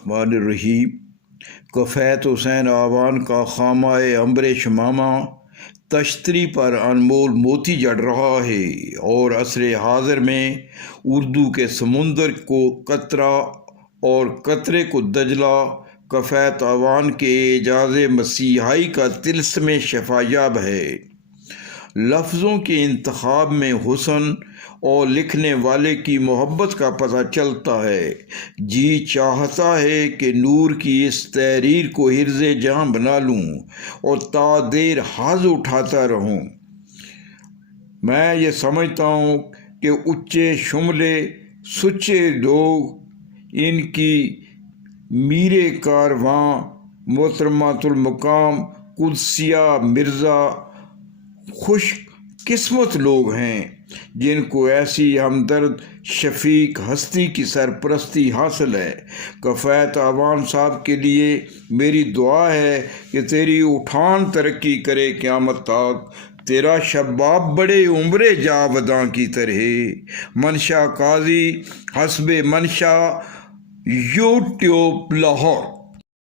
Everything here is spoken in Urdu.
الرحمن الرحیم۔ کفیت حسین آوان کا خامہ عنبر شمامہ تشتری پر انمول موتی جڑ رہا ہے، اور عصر حاضر میں اردو کے سمندر کو قطرہ اور قطرے کو دجلہ کفیت آوان کے اعجاز مسیحائی کا طلسم شفا یاب ہے۔ لفظوں کے انتخاب میں حسن اور لکھنے والے کی محبت کا پتہ چلتا ہے۔ جی چاہتا ہے کہ نور کی اس تحریر کو حرز جہاں بنا لوں اور تا دیر حاض اٹھاتا رہوں۔ میں یہ سمجھتا ہوں کہ اچے شملے سچے لوگ، ان کی میرے کارواں محترمات المقام قدسیہ مرزا خوش قسمت لوگ ہیں، جن کو ایسی ہمدرد شفیق ہستی کی سرپرستی حاصل ہے۔ کفیت آوان صاحب کے لیے میری دعا ہے کہ تیری اٹھان ترقی کرے قیامت تک، تیرا شباب بڑے عمر جاوداں کی طرح۔ منشا قاضی، حسب منشا، یوٹیوب، لاہور۔